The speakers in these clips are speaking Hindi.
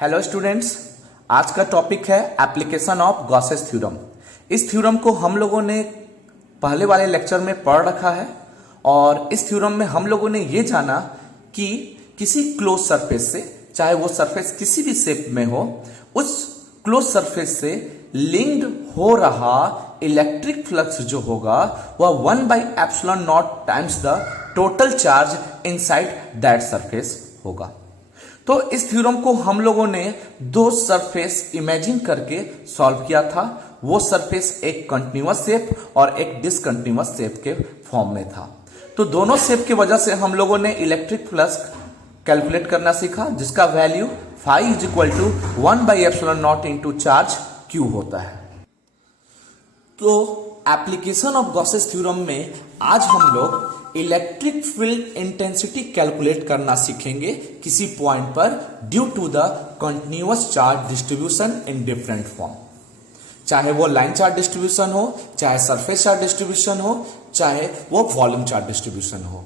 हेलो स्टूडेंट्स, आज का टॉपिक है एप्लीकेशन ऑफ गॉसेस थ्योरम। इस थ्योरम को हम लोगों ने पहले वाले लेक्चर में पढ़ रखा है और इस थ्योरम में हम लोगों ने ये जाना कि किसी क्लोज सरफेस से, चाहे वो सरफेस किसी भी शेप में हो, उस क्लोज सरफेस से लिंक्ड हो रहा इलेक्ट्रिक फ्लक्स जो होगा वह 1/ε0 times the total charge inside that surface होगा। तो इस थ्योरम को हम लोगों ने दो सरफेस इमेजिन करके सॉल्व किया था। वो सरफेस एक कंटिन्यूअस शेप और एक डिसकंटिन्यूअस शेप के फॉर्म में था। तो दोनों शेप की वजह से हम लोगों ने इलेक्ट्रिक फ्लक्स कैलकुलेट करना सीखा, जिसका value phi is equal to 1/ε0 into charge Q होता है। तो एप्लीकेशन ऑफ गॉसेस थ्योरम में आज हम लोग इलेक्ट्रिक फील्ड इंटेंसिटी कैलकुलेट करना सीखेंगे किसी पॉइंट पर due to the continuous charge distribution in different form. चाहे वो लाइन चार्ज डिस्ट्रीब्यूशन हो, चाहे सरफेस चार्ज डिस्ट्रीब्यूशन हो, चाहे वो वॉल्यूम चार्ज डिस्ट्रीब्यूशन हो।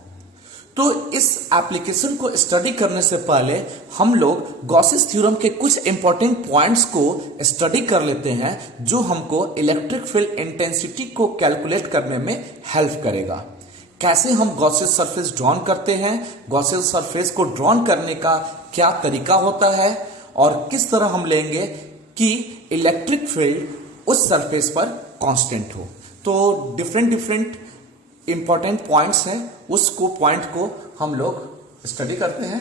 तो इस एप्लीकेशन को स्टडी करने से पहले हम लोग गॉसेस थ्योरम के कुछ इंपॉर्टेंट पॉइंट्स को स्टडी कर लेते हैं जो हमको इलेक्ट्रिक फील्ड इंटेंसिटी को कैलकुलेट करने में हेल्प करेगा। कैसे हम गॉसेस सरफेस ड्रॉन करते हैं, गॉसेस सरफेस को ड्रॉन करने का क्या तरीका होता है और किस तरह हम लेंगे कि इलेक्ट्रिक फील्ड उस सरफेस पर कांस्टेंट हो। तो डिफरेंट इंपॉर्टेंट पॉइंट्स हैं, उसको पॉइंट को हम लोग स्टडी करते हैं।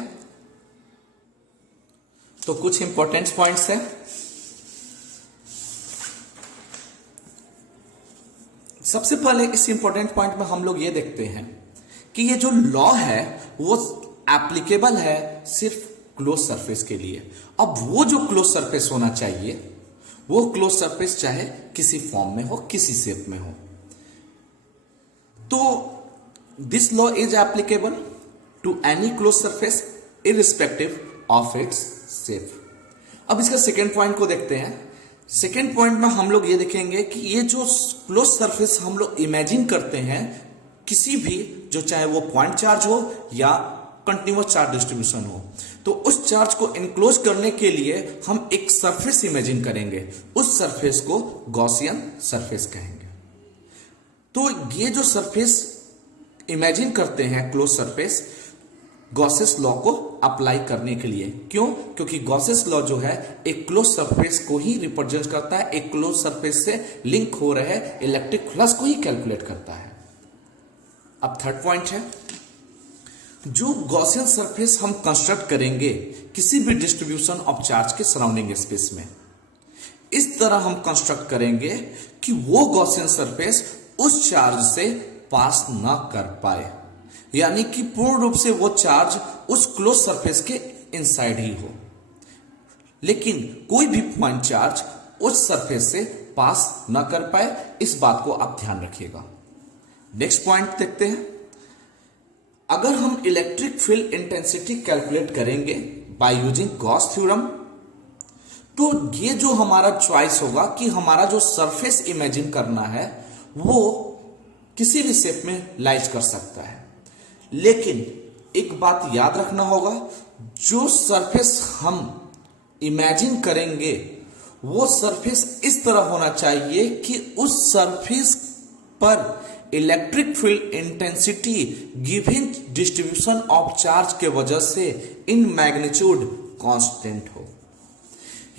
तो कुछ इंपॉर्टेंट पॉइंट्स हैं। सबसे पहले इस इंपॉर्टेंट पॉइंट में हम लोग ये देखते हैं कि ये जो लॉ है वो एप्लीकेबल है सिर्फ क्लोज सरफेस के लिए। अब वो जो क्लोज सरफेस होना चाहिए वो क्लोज सरफेस चाहे किसी फॉर्म में हो, किसी शेप में हो। तो this law is applicable to any close surface irrespective of its shape. अब इसका सेकेंड पॉइंट को देखते हैं। सेकेंड पॉइंट में हम लोग ये देखेंगे कि ये जो क्लोज सरफेस हम लोग इमेजिन करते हैं किसी भी, जो चाहे वो पॉइंट चार्ज हो या कंटिन्यूअस चार्ज डिस्ट्रीब्यूशन हो, तो उस चार्ज को इनक्लोज करने के लिए हम एक सरफेस इमेजिन करेंगे। उस सरफेस को गॉसियन सरफेस कहेंगे। तो ये जो सरफेस इमेजिन करते हैं क्लोज सरफेस, गॉसेस लॉ को अप्लाई करने के लिए। क्यों? क्योंकि गॉसेस लॉ जो है एक क्लोज सरफेस को ही रिप्रेजेंट करता है, एक क्लोज सरफेस से लिंक हो रहे इलेक्ट्रिक फ्लक्स को ही कैलकुलेट करता है। अब थर्ड पॉइंट है, जो गॉसियन सरफेस हम कंस्ट्रक्ट करेंगे किसी भी डिस्ट्रीब्यूशन ऑफ चार्ज के सराउंडिंग स्पेस में, इस तरह हम कंस्ट्रक्ट करेंगे कि वो गॉसियन सरफेस उस चार्ज से पास ना कर पाए, यानी कि पूर्ण रूप से वो चार्ज उस क्लोज सरफेस के इनसाइड ही हो, लेकिन कोई भी पॉइंट चार्ज उस सरफेस से पास ना कर पाए। इस बात को आप ध्यान रखिएगा। नेक्स्ट पॉइंट देखते हैं। अगर हम इलेक्ट्रिक फील्ड इंटेंसिटी कैलकुलेट करेंगे बाय यूजिंग गॉस थ्योरम, तो ये जो हमारा चॉइस होगा कि हमारा जो सरफेस इमेजिन करना है वो किसी भी शेप में लाइज कर सकता है, लेकिन एक बात याद रखना होगा, जो सरफेस हम इमेजिन करेंगे वो सरफेस इस तरह होना चाहिए कि उस सरफेस पर electric field intensity given distribution of charge के वजह से इन मैग्नीट्यूड कांस्टेंट हो।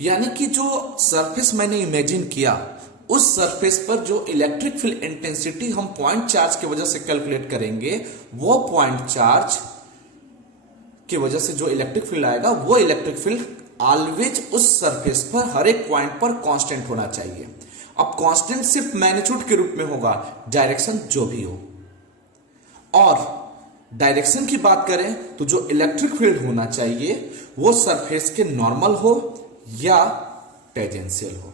यानी कि जो सरफेस मैंने इमेजिन किया उस सरफेस पर जो इलेक्ट्रिक फील्ड इंटेंसिटी हम पॉइंट चार्ज की वजह से कैलकुलेट करेंगे, वो पॉइंट चार्ज की वजह से जो इलेक्ट्रिक फील्ड आएगा वो इलेक्ट्रिक फील्ड ऑलवेज उस सरफेस पर हर एक पॉइंट पर कांस्टेंट होना चाहिए। अब कांस्टेंट सिर्फ मैग्नीट्यूड के रूप में होगा, डायरेक्शन जो भी हो। और डायरेक्शन की बात करें तो जो इलेक्ट्रिक फील्ड होना चाहिए वो सरफेस के नॉर्मल हो या टेंजेंशियल हो।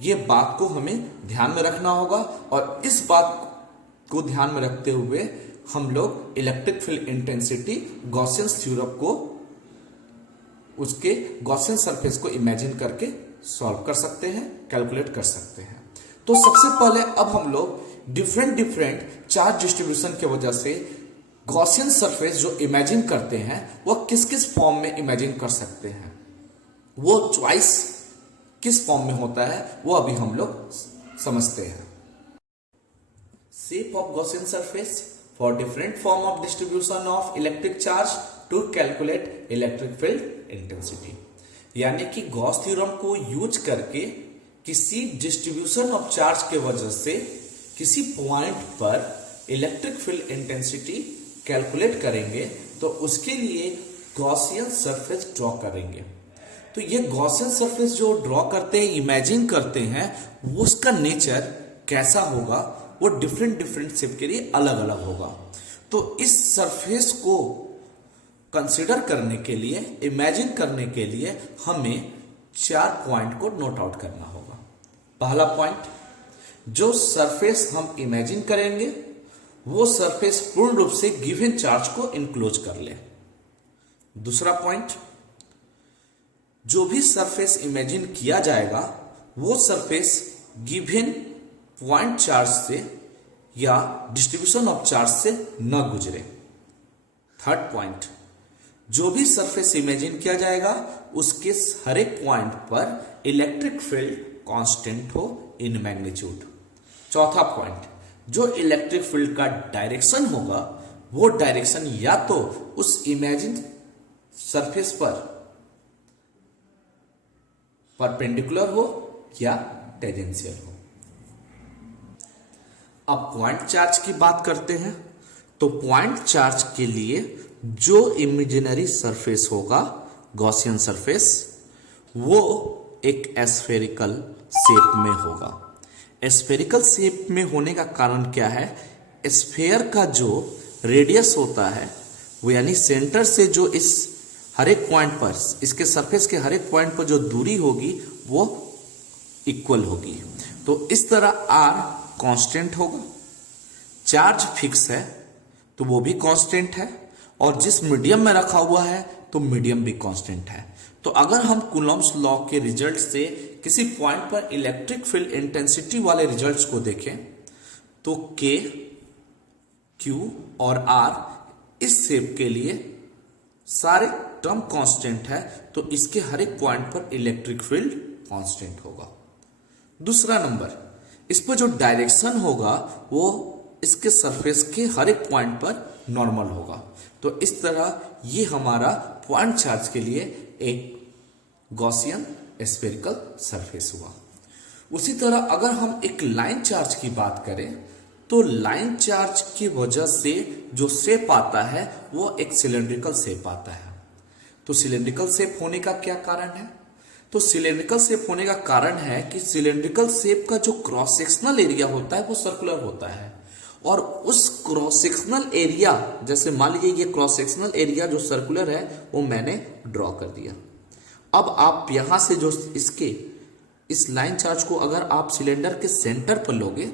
ये बात को हमें ध्यान में रखना होगा और इस बात को ध्यान में रखते हुए हम लोग electric field intensity Gaussian theorem को, उसके गॉसियन सरफेस को इमेजिन करके सॉल्व कर सकते हैं, कैलकुलेट कर सकते हैं। तो सबसे पहले अब हम लोग डिफरेंट चार्ज डिस्ट्रीब्यूशन की वजह से गॉसियन सरफेस जो इमेजिन करते हैं वो किस किस फॉर्म में इमेजिन कर सकते हैं वो चॉइस किस फॉर्म में होता है वो अभी हम लोग समझते हैं। Shape of Gaussian surface for different form of distribution of electric charge to calculate electric field intensity। यानी कि गॉस थ्योरम को यूज करके किसी डिस्ट्रीब्यूशन ऑफ चार्ज के वजह से किसी पॉइंट पर इलेक्ट्रिक फील्ड इंटेंसिटी कैलकुलेट करेंगे तो उसके लिए गॉसियन सरफेस ड्रॉ करेंगे। तो ये गॉसियन सरफेस जो ड्रॉ करते हैं, इमेजिन करते हैं, वो उसका नेचर कैसा होगा, वो डिफरेंट शेप के लिए अलग अलग होगा। तो इस सरफेस को कंसिडर करने के लिए, इमेजिन करने के लिए हमें 4 पॉइंट को नोट आउट करना होगा। पहला पॉइंट, जो सरफेस हम इमेजिन करेंगे वो सरफेस पूर्ण रूप से गिवन चार्ज को इनक्लोज कर ले। दूसरा पॉइंट, जो भी सरफेस इमेजिन किया जाएगा वो सरफेस गिवन पॉइंट चार्ज से या डिस्ट्रीब्यूशन ऑफ चार्ज से न गुजरे। थर्ड पॉइंट, जो भी सरफेस इमेजिन किया जाएगा उसके हर एक पॉइंट पर इलेक्ट्रिक फील्ड कांस्टेंट हो इन मैग्नीट्यूड। चौथा पॉइंट, जो इलेक्ट्रिक फील्ड का डायरेक्शन होगा वो डायरेक्शन या तो उस इमेजिन सरफेस पर परपेंडिकुलर हो या टेंजेंशियल हो। अब पॉइंट चार्ज की बात करते हैं। तो पॉइंट चार्ज के लिए जो इमेजिनरी सरफेस होगा गॉसियन सरफेस, वो एक एस्फेरिकल शेप में होगा। एस्फेरिकल शेप में होने का कारण क्या है? स्फेयर का जो रेडियस होता है वो यानी सेंटर से जो इस हर एक पॉइंट पर, इसके सरफेस के हर एक पॉइंट पर जो दूरी होगी वो इक्वल होगी। तो इस तरह आर कांस्टेंट होगा, चार्ज फिक्स है तो वो भी कांस्टेंट है, और जिस मीडियम में रखा हुआ है तो मीडियम भी कांस्टेंट है। तो अगर हम कूलॉम्स लॉ के रिजल्ट से किसी पॉइंट पर इलेक्ट्रिक फील्ड इंटेंसिटी वाले रिजल्ट्स को देखें तो के, क्यू और आर इस शेप के लिए सारे टर्म कांस्टेंट है, तो इसके हर एक पॉइंट पर इलेक्ट्रिक फील्ड कांस्टेंट होगा। दूसरा नंबर, इस पर जो डायरेक्शन होगा वो इसके सरफेस के हर एक पॉइंट पर नॉर्मल होगा। तो इस तरह ये हमारा पॉइंट चार्ज के लिए एक गॉसियन स्फेरिकल सरफेस हुआ। उसी तरह अगर हम एक लाइन चार्ज की बात करें तो लाइन चार्ज की वजह से जो शेप आता है वो एक सिलेंड्रिकल शेप आता है। तो सिलेंड्रिकल शेप होने का क्या कारण है? तो सिलेंड्रिकल शेप होने का कारण है कि सिलेंड्रिकल शेप का जो क्रॉस सेक्शनल एरिया होता है वो सर्कुलर होता है, और उस क्रॉस सेक्शनल एरिया, जैसे मान लीजिए ये क्रॉस सेक्शनल एरिया जो सर्कुलर है वो मैंने ड्रॉ कर दिया। अब आप यहां से जो इस लाइन चार्ज को अगर आप सिलेंडर के सेंटर पर लोगे,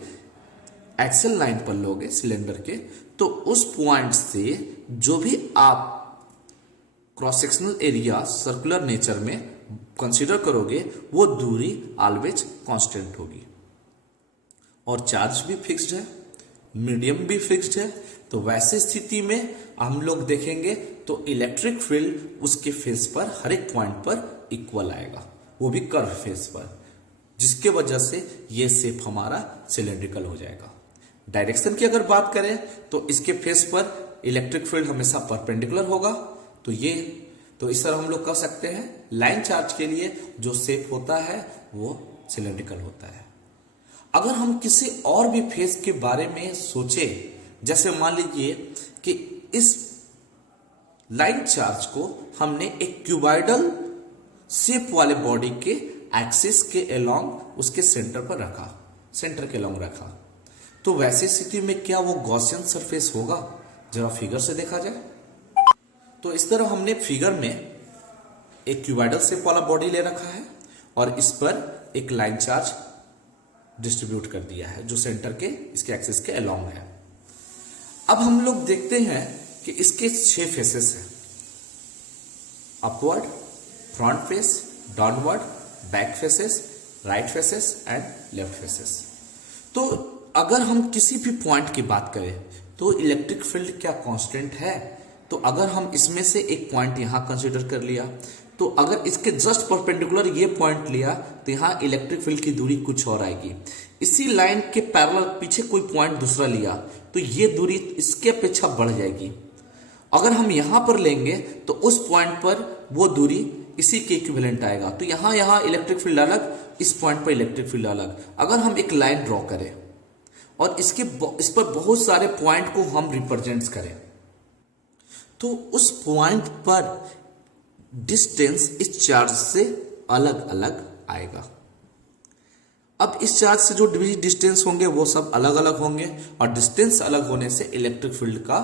एक्सल लाइन पर लोगे सिलेंडर के, तो उस पॉइंट से जो भी आप cross sectional area circular nature में कंसीडर करोगे वो दूरी ऑलवेज कांस्टेंट होगी, और चार्ज भी फिक्स्ड है, मीडियम भी फिक्स्ड है। तो वैसे स्थिति में हम लोग देखेंगे तो इलेक्ट्रिक फील्ड उसके फेस पर हर एक पॉइंट पर इक्वल आएगा, वो भी कर्व फेस पर, जिसके वजह से ये शेप हमारा सिलेंड्रिकल हो जाएगा। डायरेक्शन की अगर बात करें तो इसके फेस पर इलेक्ट्रिक फील्ड हमेशा परपेंडिकुलर होगा। तो इस तरह हम लोग कह सकते हैं लाइन चार्ज के लिए जो शेप होता है वो सिलेंड्रिकल होता है। अगर हम किसी और भी फेस के बारे में सोचे, जैसे मान लीजिए कि इस लाइन चार्ज को हमने एक क्यूबॉइडल शेप वाले बॉडी के एक्सिस के अलोंग उसके सेंटर पर रखा, सेंटर के अलोंग रखा, तो वैसी स्थिति में क्या वो गॉसियन सरफेस होगा? जरा फिगर से देखा जाए तो इस तरह हमने फिगर में एक क्यूबॉइडल शेप वाला बॉडी ले रखा है और इस पर एक लाइन चार्ज डिस्ट्रीब्यूट कर दिया है जो सेंटर के इसके एक्सिस के अलोंग है। अब हम लोग देखते हैं कि इसके 6 फेसेस हैं, upward, front face, downward, back faces, right faces and left faces. तो अगर हम किसी भी पॉइंट की बात करें तो इलेक्ट्रिक फील्ड क्या कांस्टेंट है? तो अगर हम इसमें से एक पॉइंट यहां कंसीडर कर लिया तो अगर इसके जस्ट परपेंडिकुलर ये पॉइंट लिया तो यहाँ इलेक्ट्रिक फील्ड की दूरी कुछ और आएगी। इसी लाइन के पैरेलल पीछे कोई पॉइंट दूसरा लिया तो ये दूरी इसके अपेक्षा बढ़ जाएगी। अगर हम यहां पर लेंगे तो उस पॉइंट पर वो दूरी इसी के इक्विवेलेंट आएगा। तो यहां इलेक्ट्रिक फील्ड अलग, इस पॉइंट पर इलेक्ट्रिक फील्ड अलग। अगर हम एक लाइन ड्रॉ करें और इस पर बहुत सारे पॉइंट को हम रिप्रेजेंट करें तो उस पॉइंट पर डिस्टेंस इस चार्ज से अलग अलग आएगा। अब इस चार्ज से जो भी डिस्टेंस होंगे वो सब अलग अलग होंगे और डिस्टेंस अलग होने से इलेक्ट्रिक फील्ड का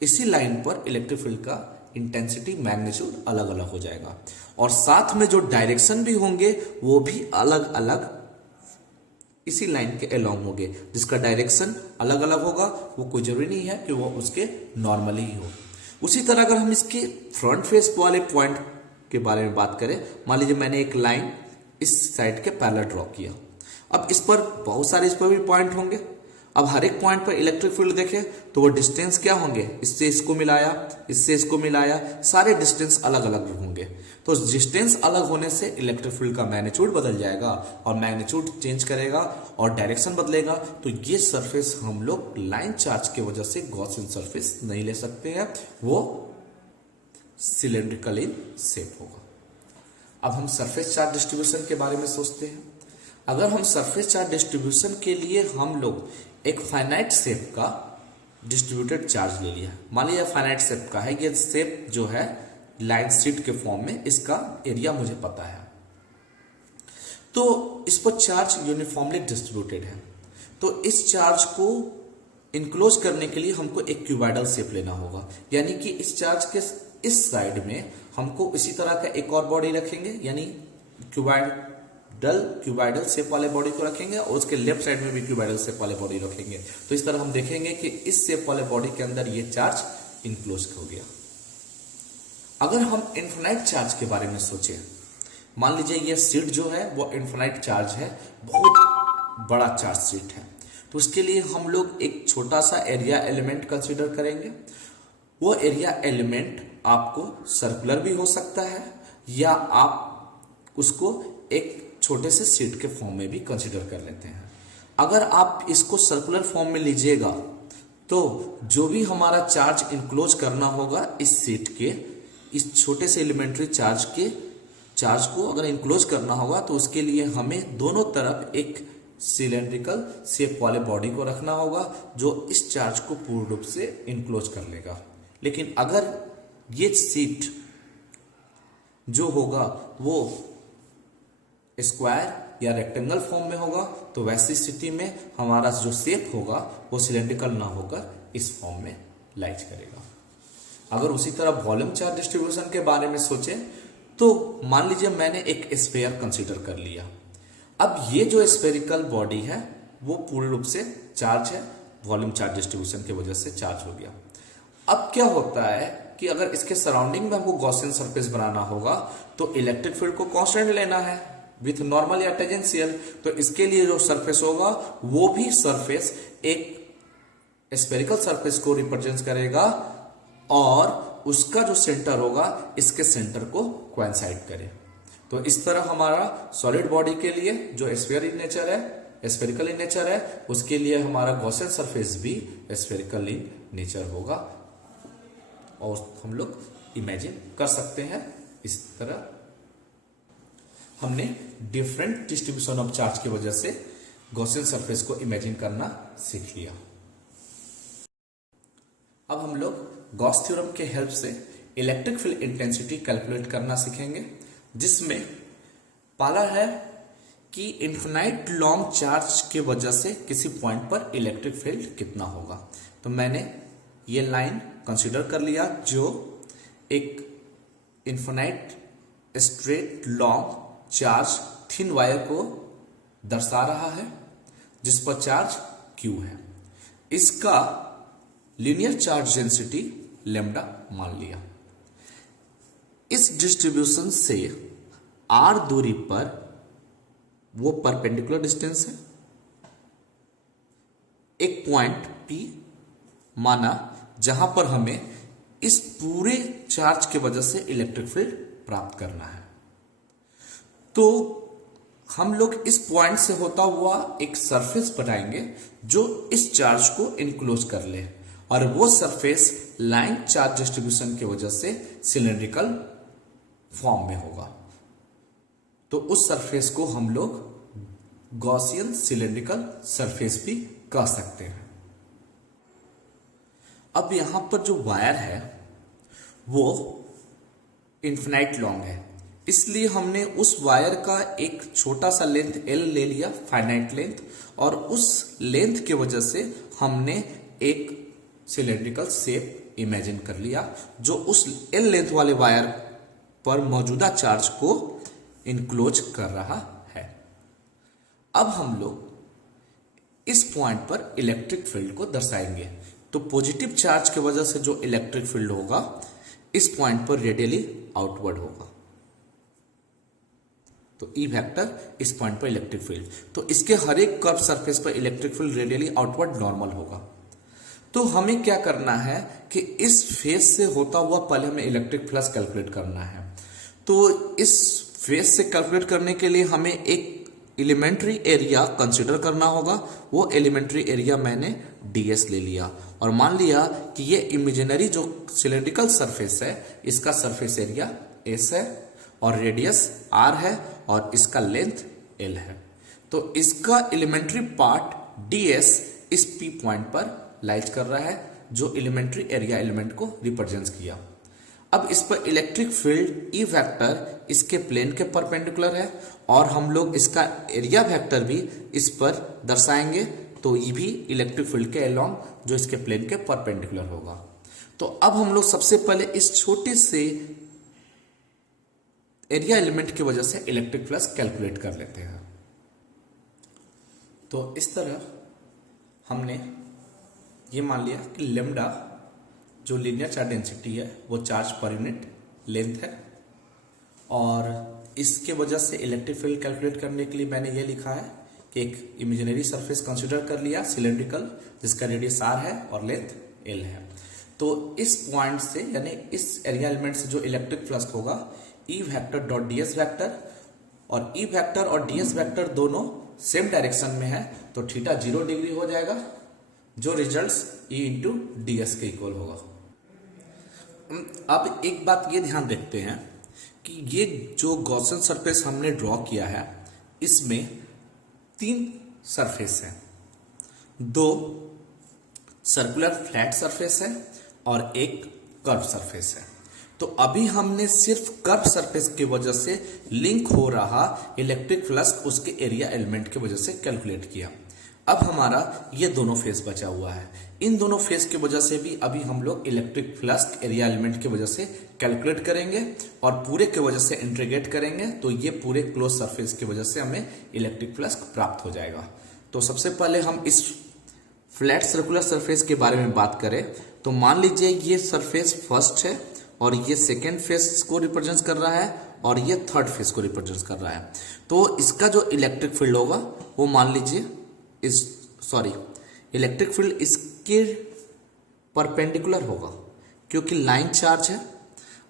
इसी लाइन पर इलेक्ट्रिक फील्ड का इंटेंसिटी मैग्नीट्यूड अलग अलग हो जाएगा और साथ में जो डायरेक्शन भी होंगे वो भी अलग अलग इसी लाइन के अलोंग होंगे। जिसका डायरेक्शन अलग अलग होगा वो कोई जरूरी नहीं है कि वो उसके नॉर्मली ही हो। उसी तरह अगर हम इसके फ्रंट फेस वाले पॉइंट के बारे में बात करें, मान लीजिए मैंने एक लाइन इस साइड के पैरेलल ड्रॉ किया। अब इस पर बहुत सारे इस पर भी पॉइंट होंगे। अब हर एक पॉइंट पर इलेक्ट्रिक फील्ड देखें तो वो डिस्टेंस क्या होंगे, इससे इसको मिलाया, इससे इसको मिलाया, सारे डिस्टेंस अलग अलग होंगे। तो डिस्टेंस अलग होने से इलेक्ट्रिक फील्ड का मैग्नीट्यूड बदल जाएगा और मैग्नीट्यूड चेंज करेगा और डायरेक्शन बदलेगा। तो ये सरफेस हम लोग लाइन चार्ज की वजह से गॉसियन सरफेस नहीं ले सकते हैं, वो सिलेंड्रिकल इन शेप होगा। अब हम सरफेस चार्ज डिस्ट्रीब्यूशन के बारे में सोचते हैं। अगर हम सरफेस चार्ज डिस्ट्रीब्यूशन के लिए हम लोग एक फाइनाइट शेप का डिस्ट्रीब्यूटेड चार्ज ले लिया, मान लीजिए फाइनाइट शेप का है, ये शेप जो है लाइन शीट के फॉर्म में, इसका एरिया मुझे पता है, तो इस पर चार्ज यूनिफॉर्मली डिस्ट्रीब्यूटेड है। तो इस चार्ज को इनक्लोज करने के लिए हमको एक क्यूबॉइडल शेप लेना होगा, यानी कि इस चार्ज के इस साइड में हमको इसी तरह का एक और बॉडी रखेंगे, यानी क्यूबॉइडल शेप वाले बॉडी को रखेंगे और उसके लेफ्ट साइड में भी क्यूबॉइडल शेप वाले बॉडी रखेंगे। तो इस तरह हम देखेंगे कि इस शेप वाले बॉडी के अंदर ये चार्ज इनक्लोज हो गया। अगर हम इन्फिनाइट चार्ज के बारे में सोचें, मान लीजिए ये शीट जो है वो इन्फिनाइट चार्ज है, बहुत बड़ा चार्ज शीट है, तो उसके लिए हम लोग एक छोटा सा एरिया एलिमेंट कंसीडर करेंगे। वो एरिया एलिमेंट आपको सर्कुलर भी हो सकता है या आप उसको एक छोटे से शीट के फॉर्म में भी कंसीडर कर लेते हैं। अगर आप इसको सर्कुलर फॉर्म में लीजिएगा तो जो भी हमारा चार्ज इनक्लोज करना होगा इस शीट के, इस छोटे से एलिमेंट्री चार्ज को अगर इनक्लोज करना होगा तो उसके लिए हमें दोनों तरफ एक सिलेंड्रिकल शेप वाले बॉडी को रखना होगा जो इस चार्ज को पूर्ण रूप से इनक्लोज कर लेगा। लेकिन अगर ये शीट जो होगा वो स्क्वायर या रेक्टेंगल फॉर्म में होगा तो वैसी स्थिति में हमारा जो शेप होगा वो सिलेंड्रिकल ना होकर इस फॉर्म में लाइज करेगा। अगर उसी तरह वॉल्यूम चार्ज डिस्ट्रीब्यूशन के बारे में सोचें तो मान लीजिए मैंने एक स्फीयर कंसीडर कर लिया। अब ये जो स्फेरिकल बॉडी है वो पूर्ण रूप से चार्ज है, वॉल्यूम चार्ज डिस्ट्रीब्यूशन की वजह से चार्ज हो गया। अब क्या होता है कि अगर इसके सराउंडिंग में हमको गॉसियन सरफेस बनाना होगा तो इलेक्ट्रिक फील्ड को कांस्टेंट लेना है विथ नॉर्मल या टेंजेंशियल। तो इसके लिए जो सरफेस होगा वो भी सरफेस एक स्फेरिकल सरफेस को रिप्रेजेंट करेगा और उसका जो सेंटर होगा इसके सेंटर को कोइंसाइड करे। तो इस तरह हमारा सॉलिड बॉडी के लिए जो स्फीयर इन नेचर है, स्फेरिकल इन नेचर है, उसके लिए हमारा गॉसियन सरफेस भी स्फेरिकल इन नेचर होगा और हम लोग इमेजिन कर सकते हैं। इस तरह हमने डिफरेंट डिस्ट्रीब्यूशन ऑफ चार्ज की वजह से गॉसियन सरफेस को इमेजिन करना सीख लिया। अब हम लोग गॉस थ्योरम के हेल्प से इलेक्ट्रिक फील्ड इंटेंसिटी कैलकुलेट करना सीखेंगे, जिसमें पहला है कि इन्फिनाइट लॉन्ग चार्ज के वजह से किसी पॉइंट पर इलेक्ट्रिक फील्ड कितना होगा। तो मैंने ये लाइन कंसीडर कर लिया जो एक infinite straight long charge thin wire को दर्शा रहा है जिस पर चार्ज Q है। इसका लीनियर चार्ज डेंसिटी लैम्डा मान लिया। इस डिस्ट्रीब्यूशन से r दूरी पर वो परपेंडिकुलर डिस्टेंस है, एक पॉइंट P माना जहां पर हमें इस पूरे चार्ज की वजह से इलेक्ट्रिक फील्ड प्राप्त करना है। तो हम लोग इस पॉइंट से होता हुआ एक सरफेस बनाएंगे जो इस चार्ज को इनक्लोज कर ले, और वो सरफेस लाइन चार्ज डिस्ट्रीब्यूशन की वजह से सिलेंड्रिकल फॉर्म में होगा। तो उस सरफेस को हम लोग गॉसियन सिलेंड्रिकल सरफेस भी कह सकते हैं। अब यहां पर जो वायर है वो इन्फिनाइट लॉन्ग है, इसलिए हमने उस वायर का एक छोटा सा लेंथ L ले लिया, फाइनाइट लेंथ, और उस लेंथ की वजह से हमने एक सिलेंड्रिकल शेप इमेजिन कर लिया जो उस L लेंथ वाले वायर पर मौजूदा चार्ज को इनक्लोज कर रहा है। अब हम लोग इस पॉइंट पर इलेक्ट्रिक फील्ड को दर्शाएंगे। तो पॉजिटिव चार्ज की वजह से जो इलेक्ट्रिक फील्ड होगा इस पॉइंट पर रेडियली आउटवर्ड होगा, तो ई वेक्टर इस पॉइंट पर इलेक्ट्रिक फील्ड। तो इसके हर एक कर्व सरफेस पर electric field radially outward normal होगा। तो हमें क्या करना है कि इस फेस से होता हुआ पहले हमें इलेक्ट्रिक फ्लक्स कैलकुलेट करना है। तो इस फेस से कैलकुलेट करने के लिए हमें एक एलिमेंट्री एरिया कंसीडर करना होगा। वो एलिमेंट्री एरिया मैंने ds ले लिया और मान लिया कि ये इमेजिनरी जो सिलेंड्रिकल सरफेस है इसका सरफेस एरिया s है और रेडियस r है और इसका लेंथ l है। तो इसका एलिमेंट्री पार्ट ds इस p पॉइंट पर लाइज कर रहा है जो एलिमेंट्री एरिया एलिमेंट को रिप्रेजेंट किया। अब इस पर इलेक्ट्रिक फील्ड ई वेक्टर इसके प्लेन के परपेंडिकुलर है और हम लोग इसका एरिया वेक्टर भी इस पर दर्शाएंगे, तो ये भी इलेक्ट्रिक फील्ड के अलोंग जो इसके प्लेन के परपेंडिकुलर होगा। तो अब हम लोग सबसे पहले इस छोटे से एरिया एलिमेंट की वजह से इलेक्ट्रिक फ्लक्स कैलकुलेट कर लेते हैं। तो इस तरह हमने ये मान लिया कि लेमडा जो लीनियर चार्ज डेंसिटी है वो चार्ज पर यूनिट लेंथ है, और इसके वजह से इलेक्ट्रिक फील्ड कैलकुलेट करने के लिए मैंने ये लिखा है कि एक इमेजिनरी सरफेस कंसीडर कर लिया सिलेंड्रिकल जिसका रेडियस r है और लेंथ l है। तो इस पॉइंट से यानी इस एरिया एलिमेंट से जो इलेक्ट्रिक फ्लक्स होगा E vector dot ds vector, और ई वेक्टर और ds वेक्टर दोनों सेम डायरेक्शन में है तो थीटा 0 डिग्री हो जाएगा जो रिजल्ट्स E इंटू ds के इक्वल होगा। अब एक बात ये ध्यान रखते हैं कि ये जो गॉसियन सरफेस हमने ड्रॉ किया है इसमें 3 सरफेस है, 2 सर्कुलर फ्लैट सरफेस है और एक कर्व सरफेस है। तो अभी हमने सिर्फ कर्व सरफेस की वजह से लिंक हो रहा इलेक्ट्रिक फ्लक्स उसके एरिया एलिमेंट की वजह से कैलकुलेट किया। अब हमारा ये दोनों फेस बचा हुआ है, इन दोनों फेस की वजह से भी अभी हम लोग इलेक्ट्रिक फ्लक्स एरिया एलिमेंट की वजह से कैलकुलेट करेंगे और पूरे की वजह से इंटीग्रेट करेंगे, तो ये पूरे क्लोज सरफेस की वजह से हमें इलेक्ट्रिक फ्लक्स प्राप्त हो जाएगा। तो सबसे पहले हम इस फ्लैट सर्कुलर सरफेस के बारे में बात करें तो मान लीजिए ये सरफेस फर्स्ट है और ये सेकेंड फेस को रिप्रेजेंट कर रहा है और ये थर्ड फेस को रिप्रेजेंट कर रहा है। तो इसका जो इलेक्ट्रिक फील्ड होगा वो मान लीजिए इलेक्ट्रिक फील्ड इसके परपेंडिकुलर होगा क्योंकि लाइन चार्ज है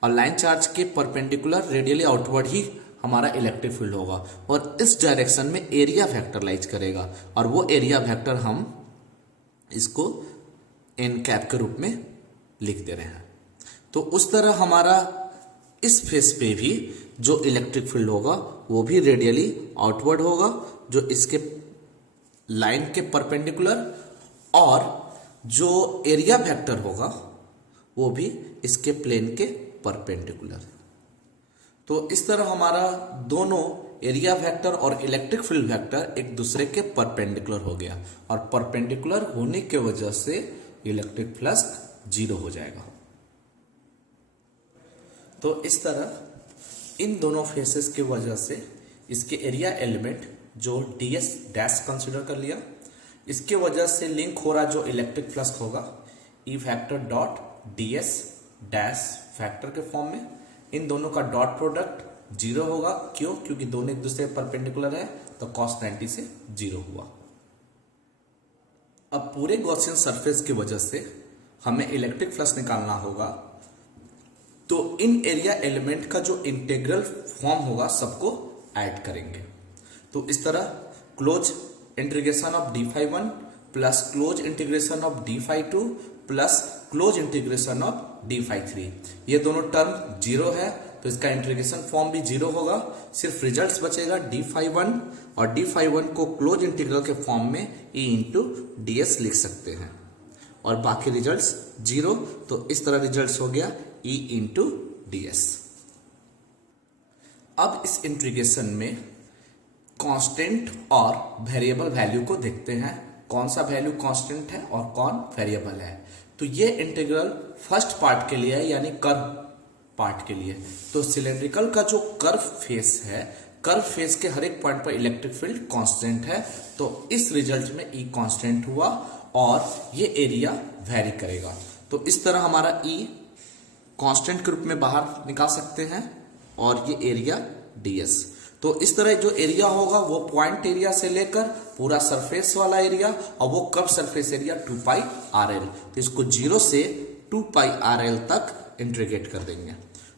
और लाइन चार्ज के परपेंडिकुलर रेडियली आउटवर्ड ही हमारा इलेक्ट्रिक फील्ड होगा और इस डायरेक्शन में एरिया वेक्टर लाइज करेगा और वो एरिया वेक्टर हम इसको एन कैप के रूप में लिख दे रहे हैं। तो उस तरह हमारा इस फेस पे भी जो इलेक्ट्रिक फील्ड होगा वो भी रेडियली आउटवर्ड होगा जो इसके लाइन के परपेंडिकुलर, और जो एरिया वेक्टर होगा वो भी इसके प्लेन के परपेंडिकुलर। तो इस तरह हमारा दोनों एरिया वेक्टर और इलेक्ट्रिक फील्ड वेक्टर एक दूसरे के परपेंडिकुलर हो गया और परपेंडिकुलर होने के वजह से इलेक्ट्रिक फ्लक्स 0 हो जाएगा। तो इस तरह इन दोनों फेसेस की वजह से इसके एरिया एलिमेंट जो ds डैश कंसिडर कर लिया, इसके वजह से लिंक हो रहा जो इलेक्ट्रिक फ्लक्स होगा E factor dot ds dash factor के फॉर्म में, इन दोनों का डॉट प्रोडक्ट 0 होगा। क्यों? क्योंकि दोनों एक दूसरे परपेंडिकुलर है तो cos 90 से 0 हुआ। अब पूरे गॉसियन सरफेस की वजह से हमें इलेक्ट्रिक फ्लक्स निकालना होगा, तो इन एरिया एलिमेंट का जो इंटीग्रल फॉर्म होगा सबको ऐड करेंगे। तो इस तरह close integration of d phi one plus close integration of d phi two plus close integration of d phi three, ये दोनों टर्म जीरो है तो इसका इंटीग्रेशन फॉर्म भी जीरो होगा, सिर्फ रिजल्ट्स बचेगा डी फाई वन, और डी फाई वन को क्लोज इंटीग्रल के फॉर्म में ई इंटू डी एस लिख सकते हैं, और बाकी रिजल्ट्स जीरो। तो इस तरह रिजल्ट्स हो गया ई इंटू डी एस। अब इस इंटीग्रेशन में कांस्टेंट और वेरिएबल वैल्यू को देखते हैं, कौन सा वैल्यू कांस्टेंट है और कौन वेरिएबल है। तो ये इंटीग्रल फर्स्ट पार्ट के लिए है, यानी कर्व पार्ट के लिए। तो सिलेंड्रिकल का जो कर्व फेस है, कर्व फेस के हर एक पॉइंट पर इलेक्ट्रिक फील्ड कांस्टेंट है, तो इस रिजल्ट में ई कांस्टेंट हुआ और ये एरिया वेरी करेगा। तो इस तरह हमारा ई कांस्टेंट के रूप में बाहर निकाल सकते हैं, और ये एरिया ds। तो इस तरह जो एरिया होगा वो पॉइंट एरिया से लेकर पूरा सरफेस वाला एरिया, और वो curve surface area 2 pi R L. तो इसको 0 से 2 पाई आर एल तक इंटीग्रेट कर देंगे।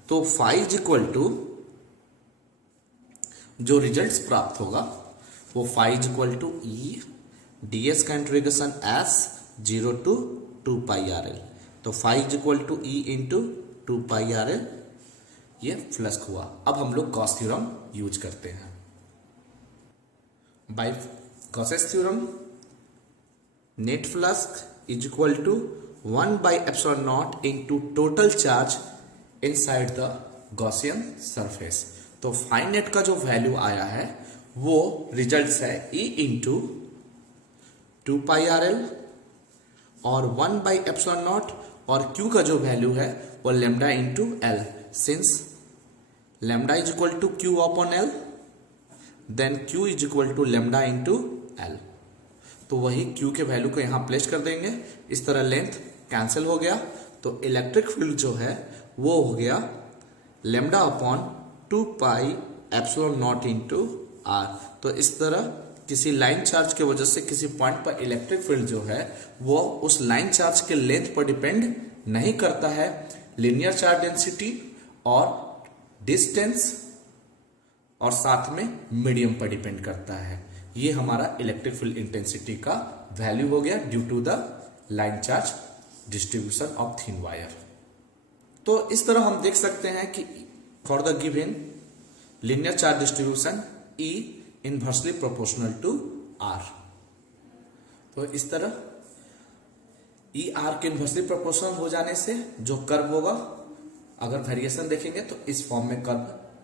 तो फाई इज इक्वल टू, जो रिजल्ट्स प्राप्त होगा वो phi is equal to E ds का integration S 0 to 2 pi R L. तो phi is equal to E into 2 pi R L, ये फ्लक्स हुआ। अब हम लोग गॉस थ्योरम यूज करते हैं। Bye Gauss's theorem, net flux is equal to 1 by epsilon naught into total charge inside the Gaussian surface। तो फाई नेट का जो वैल्यू आया है वो रिजल्ट्स है E into 2 pi R L और 1 by epsilon naught, और Q का जो वैल्यू है वो lambda into L, since lambda is equal to Q upon L, then Q is equal to lambda into L. तो वही Q के वैल्यू को यहां प्लेस कर देंगे। इस तरह लेंथ कैंसिल हो गया, तो इलेक्ट्रिक फील्ड जो है वो हो गया lambda upon 2 pi epsilon not into R. तो इस तरह किसी लाइन चार्ज की वजह से किसी पॉइंट पर इलेक्ट्रिक फील्ड जो है वो उस लाइन चार्ज के लेंथ पर डिपेंड नहीं करता है, लिनियर चार्ज डेंसिटी और डिस्टेंस और साथ में मीडियम पर डिपेंड करता है। ये हमारा इलेक्ट्रिक फील्ड इंटेंसिटी का वैल्यू हो गया due to the line charge distribution of thin wire. तो इस तरह हम देख सकते हैं कि for the given linear charge distribution E inversely proportional to R। तो इस तरह E R के इनवर्सली प्रोपोर्शनल हो जाने से जो कर्व होगा, अगर वेरिएशन देखेंगे तो इस फॉर्म में कर्व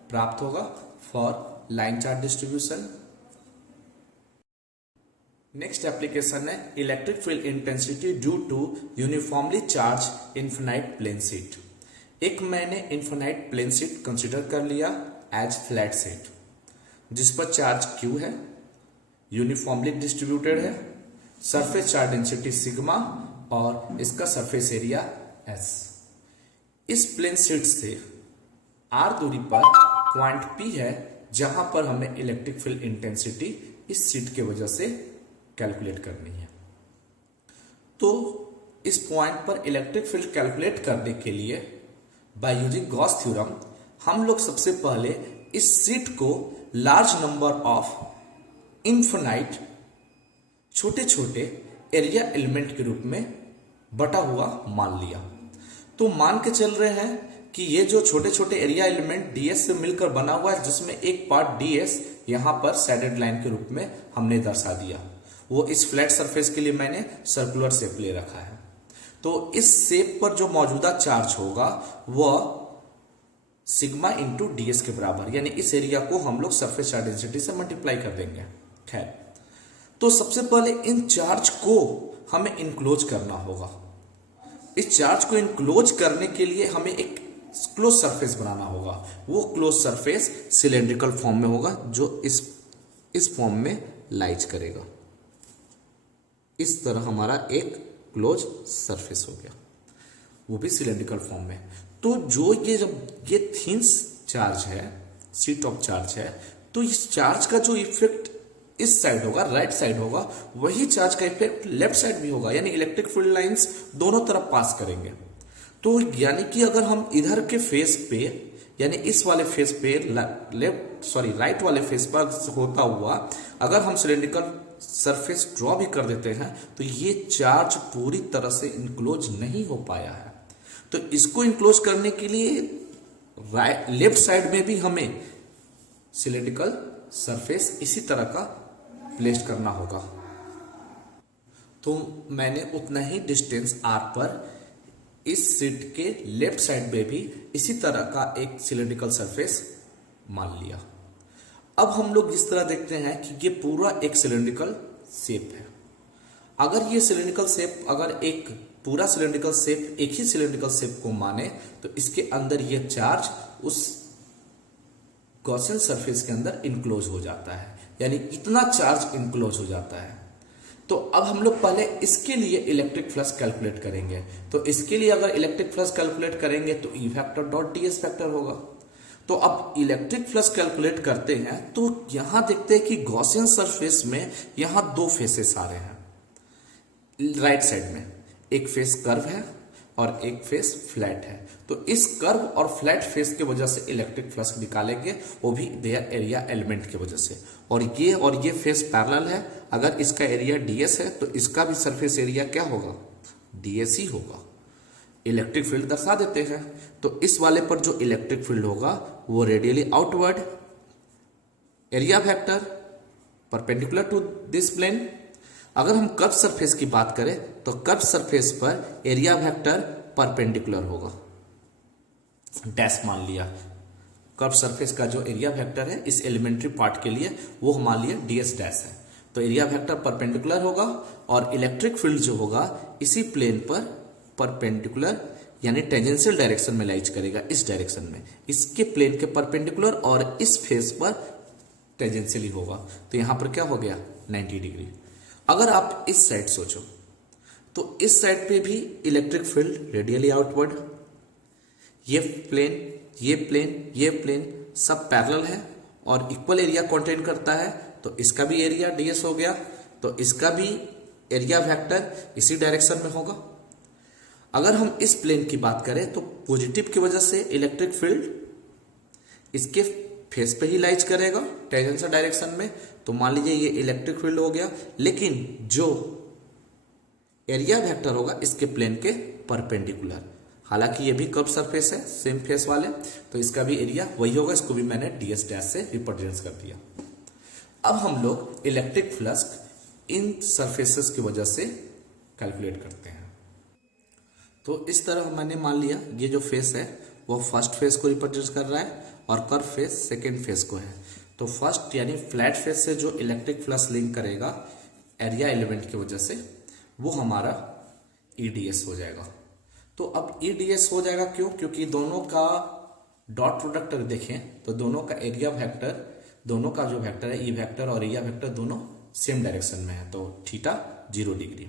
प्राप्त होगा for line charge distribution. Next application है electric field intensity due to uniformly charged infinite plane sheet. एक मैंने इन्फिनाइट प्लेन शीट कंसिडर कर लिया एज फ्लैट शीट, जिस पर चार्ज Q है, यूनिफॉर्मली डिस्ट्रीब्यूटेड है, सरफेस चार्ज डेंसिटी सिग्मा और इसका सरफेस एरिया S। इस प्लेन शीट से R दूरी पर पॉइंट P है जहां पर हमें इलेक्ट्रिक फील्ड इंटेंसिटी इस शीट के वजह से कैलकुलेट करनी है। तो इस पॉइंट पर इलेक्ट्रिक फील्ड कैलकुलेट करने के लिए बाय यूजिंग गॉस थ्योरम हम लोग सबसे पहले इस शीट को लार्ज नंबर ऑफ इनफिनाइट छोटे छोटे एरिया एलिमेंट के रूप में बटा हुआ मान लिया। तो मान के चल रहे हैं कि ये जो छोटे छोटे एरिया एलिमेंट ds से मिलकर बना हुआ है, जिसमें एक पार्ट ds यहां पर सैडेड लाइन के रूप में हमने दर्शा दिया। वो इस फ्लैट सरफेस के लिए मैंने सर्कुलर शेप ले रखा है। तो इस शेप पर जो मौजूदा चार्ज होगा वह सिग्मा इंटू ds के बराबर, यानी इस एरिया को हम लोग सरफेस चार्ज डेंसिटी से मल्टीप्लाई कर देंगे। खैर, तो सबसे पहले इन चार्ज को हमें इनक्लोज करना होगा। इस चार्ज को इनक्लोज करने के लिए हमें एक क्लोज सरफेस बनाना होगा। वो क्लोज सरफेस सिलेंड्रिकल फॉर्म में होगा, जो इस फॉर्म में लाइज करेगा। इस तरह हमारा एक क्लोज सरफेस हो गया, वो भी सिलेंड्रिकल फॉर्म में। तो जो ये थिन चार्ज है, शीट ऑफ चार्ज है, तो इस चार्ज का जो इफेक्ट इस साइड होगा, राइट साइड होगा, वही चार्ज का इफेक्ट लेफ्ट साइड भी होगा, यानी इलेक्ट्रिक फील्ड लाइंस दोनों तरफ पास करेंगे। तो यानी कि अगर हम इधर के फेस पे, यानी इस वाले फेस पे राइट वाले फेस पर होता हुआ अगर हम सिलेंड्रिकल सरफेस ड्रॉ भी कर देते हैं तो ये चार्ज पूरी तरह से इनक्लोज नहीं हो पाया है। तो इसको इनक्लोज करने के लिए लेफ्ट साइड में भी हमें सिलेंड्रिकल सरफेस इसी तरह का प्लेस करना होगा। तो मैंने उतना ही डिस्टेंस r पर इस सीट के लेफ्ट साइड में भी इसी तरह का एक सिलेंड्रिकल सरफेस मान लिया। अब हम लोग जिस तरह देखते हैं कि ये पूरा एक सिलेंड्रिकल शेप है। अगर ये सिलेंड्रिकल शेप, अगर एक पूरा सिलेंड्रिकल शेप एक ही सिलेंड्रिकल शेप को माने तो इसके अंदर ये चार्ज उस गॉसियन सरफेस के अंदर इनक्लोज हो जाता है, यानी इतना चार्ज इनक्लोज हो जाता है। तो अब हम लोग पहले इसके लिए इलेक्ट्रिक फ्लक्स कैलकुलेट करेंगे। तो इसके लिए अगर इलेक्ट्रिक फ्लक्स कैलकुलेट करेंगे तो E factor dot D S factor होगा। तो अब इलेक्ट्रिक फ्लक्स कैलकुलेट करते हैं तो यहां देखते हैं कि गॉसियन सरफेस में यहां दो फेसेस आ रहे हैं राइट साइड में, एक फेस कर्व है और एक फेस फ्लैट है। तो इस कर्व और फ्लैट फेस की वजह से इलेक्ट्रिक फ्लक्स निकालेंगे, वो भी देयर एरिया एलिमेंट की वजह से। और ये फेस पैरेलल है। अगर इसका एरिया ds है तो इसका भी सरफेस एरिया क्या होगा, ds ही होगा। इलेक्ट्रिक फील्ड दर्शा देते हैं। तो इस वाले पर जो इलेक्ट्रिक फील्ड होगा वो radially outward, area vector perpendicular to this plane. अगर हम कर्व सरफेस की बात करें तो कर्व सरफेस पर एरिया वेक्टर परपेंडिकुलर होगा, डैश मान लिया। कर्व सरफेस का जो एरिया वेक्टर है इस एलिमेंट्री पार्ट के लिए वो मान लिया ds डैश है। तो एरिया वेक्टर परपेंडिकुलर होगा और इलेक्ट्रिक फील्ड जो होगा इसी प्लेन पर परपेंडिकुलर यानी टेंजेंशियल डायरेक्शन में लाइज करेगा, इस डायरेक्शन में, इसके प्लेन के परपेंडिकुलर और इस फेस पर टेंजेंशियली होगा। तो यहां पर क्या हो गया 90 डिग्री। अगर आप इस साइड सोचो तो इस साइड पे भी इलेक्ट्रिक फील्ड रेडियली आउटवर्ड, ये प्लेन ये प्लेन ये प्लेन सब पैरेलल है और इक्वल एरिया कंटेन करता है। तो इसका भी एरिया ds हो गया, तो इसका भी एरिया वेक्टर इसी डायरेक्शन में होगा। अगर हम इस प्लेन की बात करें तो पॉजिटिव की वजह से इलेक्ट्रिक फील्ड इसके फेस पे ही लाइज करेगा टेंजेंशियल डायरेक्शन में। तो मान लीजिए ये इलेक्ट्रिक फील्ड हो गया, लेकिन जो एरिया वेक्टर होगा इसके प्लेन के परपेंडिकुलर। हालांकि ये भी कर्व सरफेस है सेम फेस वाले, तो इसका भी एरिया वही होगा। इसको भी मैंने ds डैश से रिप्रेजेंट कर दिया। अब हम लोग इलेक्ट्रिक फ्लक्स इन सरफेसेस की वजह से कैलकुलेट करते हैं। तो इस तरह मैंने मान लिया ये जो फेस है वो फर्स्ट फेस को रिप्रेजेंट कर रहा है और कर्व फेस सेकेंड फेस को है। तो फर्स्ट यानी फ्लैट फेस से जो इलेक्ट्रिक फ्लक्स लिंक करेगा एरिया एलिमेंट की वजह से वो हमारा eds हो जाएगा। तो अब eds हो जाएगा क्यों, क्योंकि दोनों का डॉट प्रोडक्ट देखें तो दोनों का एरिया वेक्टर, दोनों का जो वेक्टर है ई वेक्टर और एरिया वेक्टर दोनों सेम डायरेक्शन में है, तो थीटा 0 डिग्री।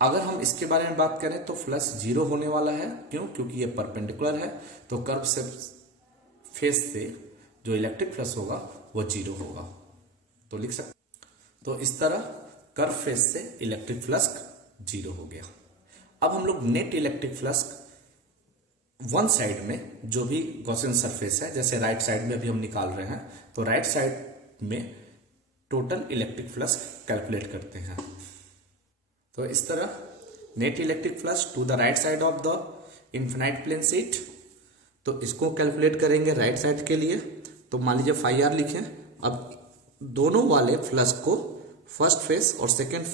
अगर हम इसके बारे में बात करें तो फ्लक्स 0 होने वाला है, क्यों, क्योंकि ये परपेंडिकुलर है। तो कर्व से फेस से जो इलेक्ट्रिक फ्लक्स होगा वो 0 होगा। तो लिख सकते, तो इस तरह कर्व फेस से इलेक्ट्रिक फ्लक्स 0 हो गया। अब हम लोग net electric flux one side में जो भी गॉसियन सरफेस है, जैसे राइट साइड में अभी हम निकाल रहे हैं, तो राइट साइड में टोटल इलेक्ट्रिक फ्लक्स कैलकुलेट करते हैं। तो इस तरह net electric flux to the right side of the infinite plane sheet, तो इसको कैलकुलेट करेंगे राइट साइड के लिए। तो मान लीजिए φr लिखें। अब दोनों वाले फ्लक्स को फर्स्ट फेस और सेकेंड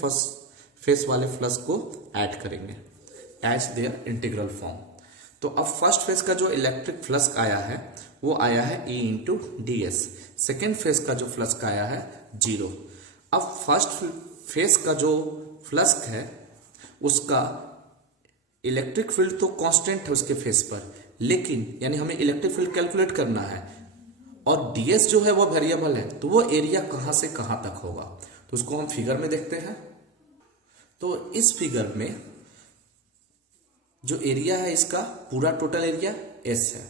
फेस वाले फ्लक्स को ऐड करेंगे एज देयर इंटीग्रल फॉर्म। तो अब फर्स्ट फेस का जो इलेक्ट्रिक फ्लक्स आया है वो आया है E into ds। Second face का जो फ्लक्स आया है 0। अब फर्स्ट फेस का जो फ्लक्स है उसका इलेक्ट्रिक फील्ड तो कांस्टेंट है उसके फेस पर, लेकिन यानी हमें इलेक्ट्रिक फील्ड कैलकुलेट करना है और ds जो है वो वेरिएबल है, तो वो एरिया कहां से कहां तक होगा। तो उसको हम फिगर में देखते हैं। तो इस फिगर में जो एरिया है इसका पूरा टोटल एरिया S है।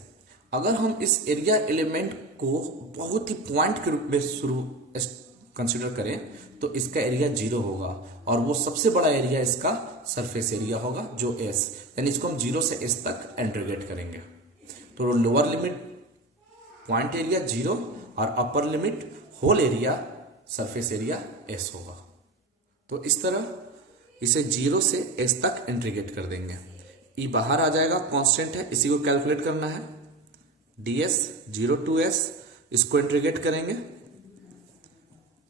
अगर हम इस एरिया एलिमेंट को बहुत ही पॉइंट के रूप में कंसिडर करें तो इसका एरिया 0 होगा और वो सबसे बड़ा एरिया इसका सरफेस एरिया होगा जो S, यानी इसको हम 0 से S तक इंटीग्रेट करेंगे। तो लोअर लिमिट पॉइंट एरिया 0 और upper limit whole area surface area S होगा। तो इस तरह इसे 0 से S तक इंटीग्रेट कर देंगे। E बाहर आ जाएगा, कांस्टेंट है, इसी को कैलकुलेट करना है। ds 0 to S, इसको इंटीग्रेट करेंगे,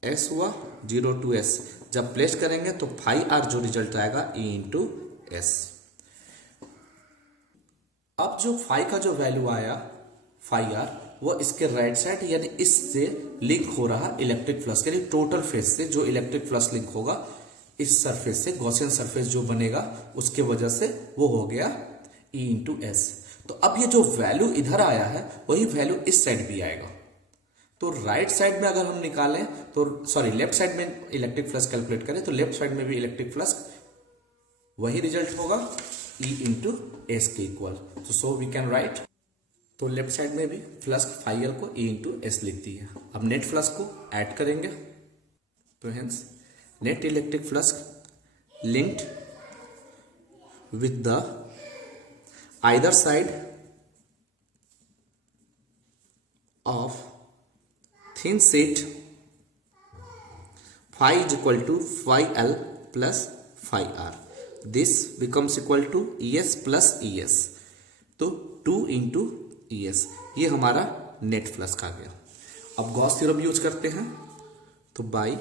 S हुआ 0 to S, जब प्लेस करेंगे तो फाई आर जो रिजल्ट आएगा E इंटू एस। अब जो फाई का जो वैल्यू आया फाई आर, वो इसके राइट साइड यानी इससे लिंक हो रहा इलेक्ट्रिक फ्लक्स, यानी टोटल फेस से जो इलेक्ट्रिक फ्लक्स लिंक होगा इस सरफेस से, गॉसियन सरफेस जो बनेगा उसके वजह से वो हो गया E इंटू एस। तो अब ये जो वैल्यू इधर आया है वही वैल्यू इस साइड भी आएगा। तो राइट साइड में अगर हम निकालें तो लेफ्ट साइड में इलेक्ट्रिक फ्लक्स कैलकुलेट करें तो लेफ्ट साइड में भी इलेक्ट्रिक फ्लक्स वही रिजल्ट होगा E इंटू एस के इक्वल। तो सो वी कैन राइट, तो लेफ्ट साइड में भी फ्लक्स फाई एल को E इंटू एस लिखती है। अब नेट फ्लक्स को ऐड करेंगे तो hence net electric flux linked with the either side of thin sheet phi is equal to phi L plus phi R. This becomes equal to ES plus ES. तो 2 into ES, ये हमारा नेट फ्लक्स आ गया। अब गॉस थ्योरम यूज करते हैं, तो बाय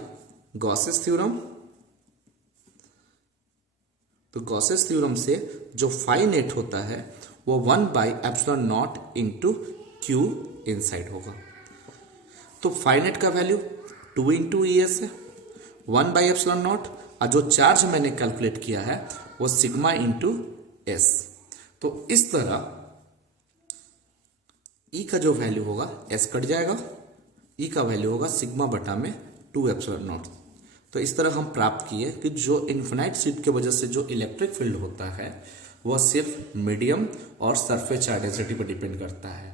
गॉसेस थ्योरम, तो गॉसेस थ्योरम से जो फाई नेट होता है वो 1 by epsilon not into Q inside होगा। तो फाई नेट का वैल्यू 2 इंटू ई एस है, 1 बाई एप्सिलॉन नॉट, और जो चार्ज मैंने कैलकुलेट किया है वो सिग्मा इंटू एस। तो इस तरह ई का जो वैल्यू होगा एस कट जाएगा, ई का वैल्यू होगा सिग्मा बटा में 2 एप्सिलॉन नॉट। तो इस तरह हम प्राप्त किए कि जो इन्फिनाइट शीट की वजह से जो इलेक्ट्रिक फील्ड होता है वह सिर्फ मीडियम और सरफेस चार्ज डेंसिटी पर डिपेंड करता है।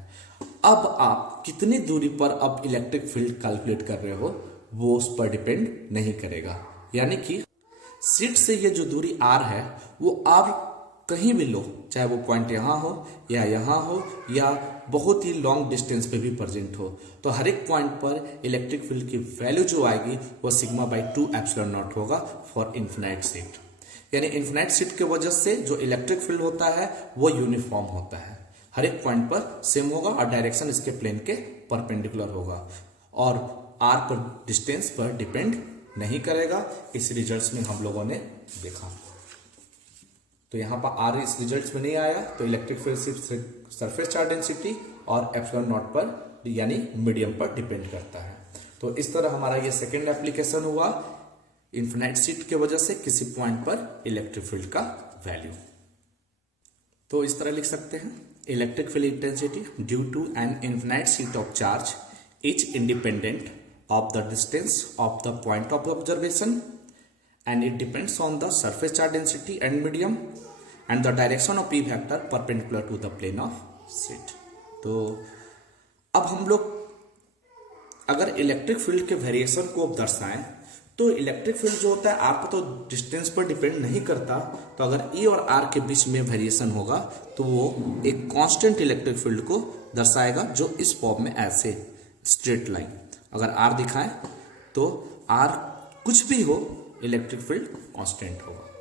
अब आप कितनी दूरी पर अब इलेक्ट्रिक फील्ड कैलकुलेट कर रहे हो वो उस पर डिपेंड नहीं करेगा, यानी कि शीट से ये जो दूरी r है वो आप कहीं भी लो, चाहे वो पॉइंट यहाँ हो या बहुत ही लॉन्ग डिस्टेंस पे भी प्रेजेंट हो, तो हर एक पॉइंट पर इलेक्ट्रिक फील्ड की वैल्यू जो आएगी वो सिग्मा बाई 2 एप्सिलॉन नॉट होगा फॉर इन्फिनाइट शीट। यानी इन्फिनाइट शीट की वजह से जो इलेक्ट्रिक फील्ड होता है वो यूनिफॉर्म होता है, हर एक पॉइंट पर सेम होगा और डायरेक्शन इसके प्लेन के परपेंडिकुलर होगा और r पर डिस्टेंस पर डिपेंड नहीं करेगा। इस रिजल्ट्स में हम लोगों ने देखा। तो यहाँ पर r इस रिजल्ट्स में नहीं आया, तो इलेक्ट्रिक फील्ड सिर्फ सरफेस चार्ज डेंसिटी और एप्सिलॉन नॉट पर यानी मीडियम पर डिपेंड करता है। तो इस तरह हमारा ये सेकेंड एप्लीकेशन हुआ इन्फिनाइट शीट की वजह से किसी पॉइंट पर इलेक्ट्रिक फील्ड का वैल्यू। तो इस तरह लिख सकते हैं electric field intensity due to an infinite sheet of charge is independent of the distance of the point of observation and it depends on the surface charge density and medium and the direction of p vector perpendicular to the plane of sheet। तो अब हम लोग अगर इलेक्ट्रिक फील्ड के वेरिएशन को दर्शाएं तो इलेक्ट्रिक फील्ड जो होता है आपको तो डिस्टेंस पर डिपेंड नहीं करता, तो अगर E और R के बीच में वेरिएशन होगा तो वो एक कांस्टेंट इलेक्ट्रिक फील्ड को दर्शाएगा जो इस फॉर्म में ऐसे स्ट्रेट लाइन, अगर R दिखाएं तो R कुछ भी हो इलेक्ट्रिक फील्ड कांस्टेंट होगा।